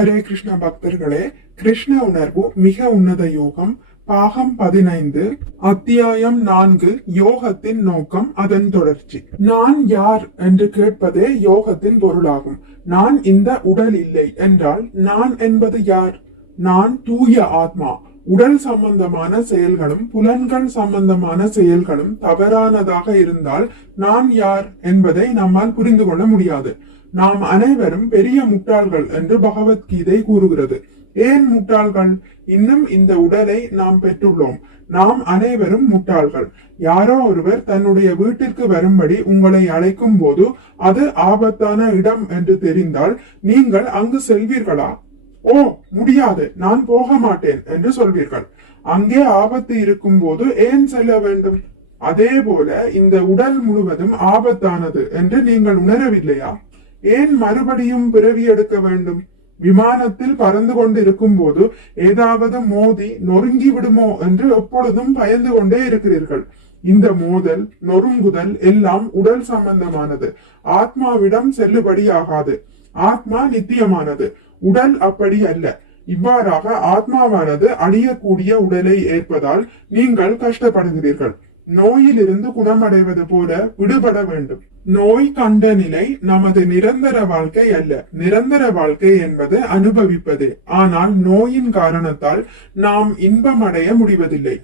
ஹரே கிருஷ்ண பக்தர்களே, கிருஷ்ண உணர்வு மிக உன்னத யோகம், பாகம் 15, அத்தியாயம் 4, யோகத்தின் நோக்கம், அதன் தொடர்ச்சி. நான் யார் என்று கேட்பதே யோகத்தின் பொருளாகும். நான் இந்த உடல் இல்லை என்றால் நான் என்பது யார்? நான் தூய ஆத்மா. உடல் சம்பந்தமான செயல்களும் புலன்கள் சம்பந்தமான செயல்களும் தவறானதாக இருந்தால் நான் யார் என்பதை நம்மால் புரிந்து கொள்ள முடியாது. நாம் அனைவரும் பெரிய முட்டாள்கள் என்று பகவத்கீதை கூறுகிறது. ஏன் முட்டாள்கள்? இன்னும் இந்த உடலை நாம் பெற்றுள்ளோம். நாம் அனைவரும் முட்டாள்கள். யாரோ ஒருவர் தன்னுடைய வீட்டிற்கு வரும்படி உங்களை அழைக்கும் போது அது ஆபத்தான இடம் என்று தெரிந்தால் நீங்கள் அங்கு செல்வீர்களா? ஓ, முடியாது, நான் போக மாட்டேன் என்று சொல்வீர்கள். அங்கே ஆபத்து இருக்கும் போது ஏன் செல்ல வேண்டும்? அதே போல இந்த உடல் முழுவதும் ஆபத்தானது என்று நீங்கள் உணரவில்லையா? ஏன் மறுபடியும் பிறவி எடுக்க வேண்டும்? விமானத்தில் பறந்து கொண்டிருக்கும் போது ஏதாவது மோதி நொறுங்கி விடுமோ என்று எப்பொழுதும் பயந்து கொண்டே இருக்கிறீர்கள். இந்த மோதல், நொறுங்குதல் எல்லாம் உடல் சம்பந்தமானது. ஆத்மாவிடம் செல்லுபடியாகாது. ஆத்மா நித்தியமானது, உடல் அப்படி அல்ல. இவ்வாறாக ஆத்மாவானது அழியக்கூடிய உடலை ஏற்பதால் நீங்கள் கஷ்டப்படுகிறீர்கள். நோயிலிருந்து குணமடைவது போல விடுபட வேண்டும். நோய் கண்ட நிலை நமது நிரந்தர வாழ்க்கை அல்ல. நிரந்தர வாழ்க்கை என்பது அனுபவிப்பது. ஆனால் நோயின் காரணத்தால் நாம் இன்பம் அடைய முடிவதில்லை.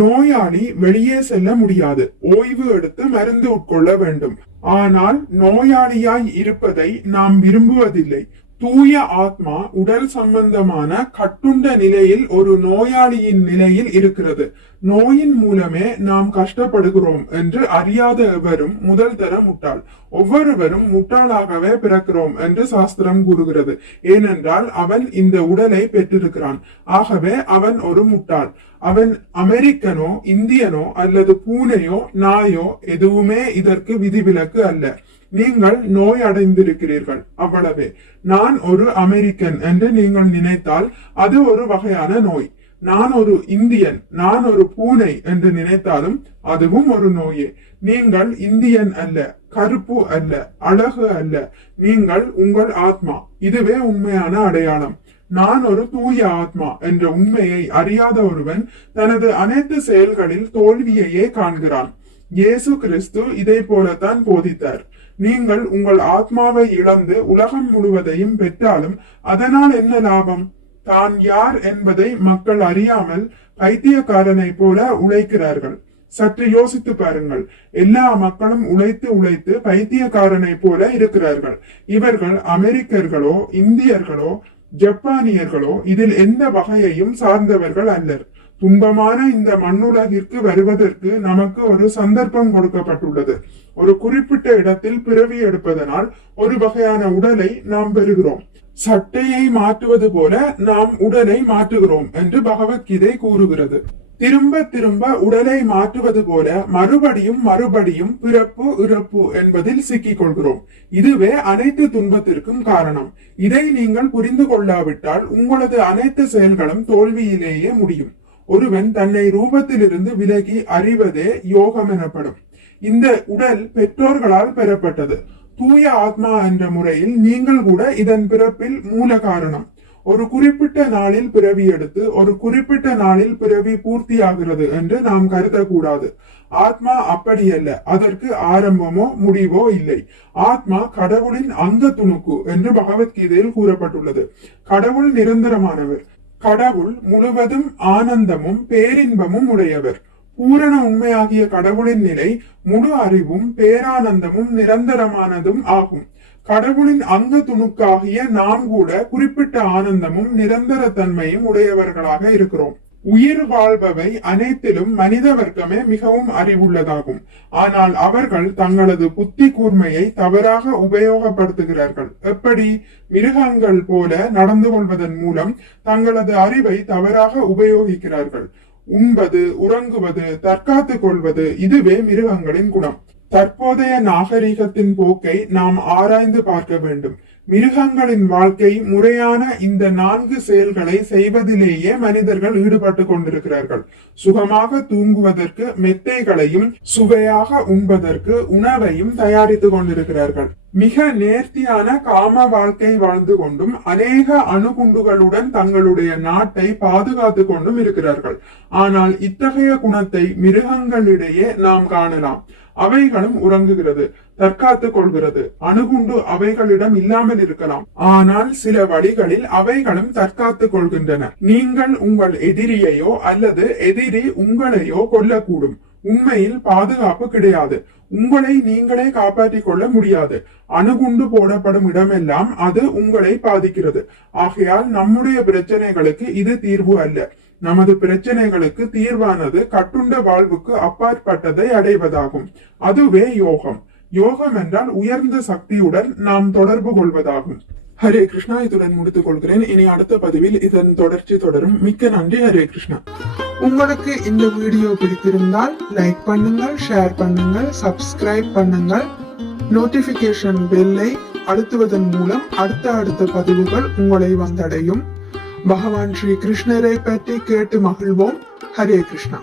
நோயாளி வெளியே செல்ல முடியாது. ஓய்வு எடுத்து மருந்து உட்கொள்ள வேண்டும். ஆனால் நோயாளியாய் இருப்பதை நாம் விரும்புவதில்லை. தூய ஆத்மா உடல் சம்பந்தமான கட்டுண்ட நிலையில் ஒரு நோயாளியின் நிலையில் இருக்கிறது. நோயின் மூலமே நாம் கஷ்டப்படுகிறோம் என்று அறியாத எவரும் முதல் தர முட்டாள். ஒவ்வொருவரும் முட்டாளாகவே பிறக்கிறோம் என்று சாஸ்திரம் கூறுகிறது. ஏனென்றால் அவன் இந்த உடலை பெற்றிருக்கிறான். ஆகவே அவன் ஒரு முட்டாள். அவன் அமெரிக்கனோ, இந்தியனோ அல்லது பூனையோ, நாயோ எதுவுமே இதற்கு விதிவிலக்கு அல்ல. நீங்கள் நோய் அடைந்திருக்கிறீர்கள், அவ்வளவே. நான் ஒரு அமெரிக்கன் என்று நீங்கள் நினைத்தால் அது ஒரு வகையான நோய். நான் ஒரு இந்தியன், நான் ஒரு பூனை என்று நினைத்தாலும் அதுவும் ஒரு நோயே. நீங்கள் இந்தியன் அல்ல, கருப்பு அல்ல, அழகு அல்ல. நீங்கள் உங்கள் ஆத்மா. இதுவே உண்மையான அடையாளம். நான் ஒரு தூய ஆத்மா என்ற உண்மையை அறியாத ஒருவன் தனது அனைத்து செயல்களில் தோல்வியையே காண்கிறான். இயேசு கிறிஸ்து இதை போலத்தான் போதித்தார். நீங்கள் உங்கள் ஆத்மாவை இழந்து உலகம் முழுவதையும் பெற்றாலும் அதனால் என்ன லாபம்? தான் யார் என்பதை மக்கள் அறியாமல் பைத்தியக்காரனை போல உழைக்கிறார்கள். சற்று யோசித்து பாருங்கள். எல்லா மக்களும் உழைத்து உழைத்து பைத்தியக்காரனை போல இருக்கிறார்கள். இவர்கள் அமெரிக்கர்களோ, இந்தியர்களோ, ஜப்பானியர்களோ இதில் எந்த வகையையும் சார்ந்தவர்கள் அல்லர். துன்பமான இந்த மண்ணுலகிற்கு வருவதற்கு நமக்கு ஒரு சந்தர்ப்பம் கொடுக்கப்பட்டுள்ளது. ஒரு குறிப்பிட்ட இடத்தில் பிறவி எடுப்பதனால் ஒரு வகையான உடலை நாம் பெறுகிறோம். சட்டையை மாற்றுவது போல நாம் உடலை மாற்றுகிறோம் என்று பகவத்கீதை கூறுகிறது. திரும்ப திரும்ப உடலை மாற்றுவது போல மறுபடியும் மறுபடியும் பிறப்பு இறப்பு என்பதில் சிக்கிக் கொள்கிறோம். இதுவே அனைத்து துன்பத்திற்கும் காரணம். இதை நீங்கள் புரிந்து கொள்ளாவிட்டால் உங்களது அனைத்து செயல்களும் தோல்வியிலேயே முடியும். ஒருவன் தன்னை ரூபத்திலிருந்து விலகி அறிவதே யோகம் எனப்படும். இந்த உடல் பெற்றோர்களால் பெறப்பட்டது. தூய ஆத்மா என்ற முறையில் நீங்கள் கூட இதன் பிறப்பில் மூல காரணம். ஒரு குறிப்பிட்ட நாளில் பிறவி எடுத்து ஒரு குறிப்பிட்ட நாளில் பிறவி பூர்த்தியாகிறது என்று நாம் கருதக்கூடாது. ஆத்மா அப்படியல்ல. அதற்கு ஆரம்பமோ முடிவோ இல்லை. ஆத்மா கடவுளின் அங்க துணுக்கு என்று பகவத்கீதையில் கூறப்பட்டுள்ளது. கடவுள் நிரந்தரமானவர். கடவுள் முழுவதும் ஆனந்தமும் பேரின்பமும் உடையவர். பூரண உண்மையாகிய கடவுளின் நிலை முழு அறிவும் பேரானந்தமும் நிரந்தரமானதும் ஆகும். கடவுளின் அங்க துணுக்காகிய நாம் கூட குறிப்பிட்ட ஆனந்தமும் நிரந்தர தன்மையும் உடையவர்களாக இருக்கிறோம். உயிர் வாழ்பவை அனைத்திலும் மனித வர்க்கமே மிகவும் அறிவுள்ளதாகும். ஆனால் அவர்கள் தங்களது புத்தி கூர்மையை தவறாக உபயோகப்படுத்துகிறார்கள். எப்படி? மிருகங்கள் போல நடந்து கொள்வதன் மூலம் தங்களது அறிவை தவறாக உபயோகிக்கிறார்கள். உண்பது, உறங்குவது, தற்காத்துக் கொள்வது, இதுவே மிருகங்களின் குணம். தற்போதைய நாகரிகத்தின் போக்கை நாம் ஆராய்ந்து பார்க்க வேண்டும். மிருகங்களின் வாழ்க்கை முறையான இந்த 4 செயல்களை செய்வதிலேயே மனிதர்கள் ஈடுபட்டு கொண்டிருக்கிறார்கள். சுகமாக தூங்குவதற்கு மெத்தைகளையும், சுவையாக உண்பதற்கு உணவையும் தயாரித்துக் கொண்டிருக்கிறார்கள். மிக நேர்த்தியான காம வாழ்க்கை வாழ்ந்து கொண்டும் அநேக அணுகுண்டுகளுடன் தங்களுடைய நாட்டை பாதுகாத்து கொண்டும் இருக்கிறார்கள். ஆனால் இத்தகைய குணத்தை மிருகங்களிடையே நாம் காணலாம். அவைகளும் உறங்குகிறது, தற்காத்துக் கொள்கிறது. அணுகுண்டு அவைகளிடம் இல்லாமல் இருக்கலாம், ஆனால் சில வழிகளில் அவைகளும் தற்காத்துக் கொள்கின்றன. நீங்கள் உங்கள் எதிரியையோ அல்லது எதிரி உங்களையோ கொல்லக்கூடும். உண்மையில் பாதுகாப்பு கிடையாது. உங்களை நீங்களே காப்பாற்றிக் கொள்ள முடியாது. அணுகுண்டு போடப்படும் இடமெல்லாம் அது உங்களை பாதிக்கிறது. ஆகையால் நம்முடைய பிரச்சனைகளுக்கு இது தீர்வு அல்ல. நமது பிரச்சனைகளுக்கு தீர்வானது கட்டுண்ட வாழ்வுக்கு அப்பாற்பட்டதை அடைவதாகும். அதுவே யோகம். யோகம் என்றால் உயர்ந்த சக்தியுடன் நாம் தொடர்பு கொள்வதாகும். ஹரே கிருஷ்ணா. இதுடன் முடித்துக் கொள்கிறேன். இனி அடுத்த பதிவில் இதன் தொடர்ச்சி தொடரும். மிக்க நன்றி. ஹரே கிருஷ்ணா. உங்களுக்கு இந்த வீடியோ பிடித்திருந்தால் லைக் பண்ணுங்கள், ஷேர் பண்ணுங்கள், சப்ஸ்கிரைப் பண்ணுங்கள். நோட்டிபிகேஷன் பெல்லை அழுத்துவதன் மூலம் அடுத்த பதிவுகள் உங்களை வந்தடையும். பகவான் ஸ்ரீ கிருஷ்ணரை பற்றி கேட்டு மகிழ்வோம். ஹரே கிருஷ்ணா.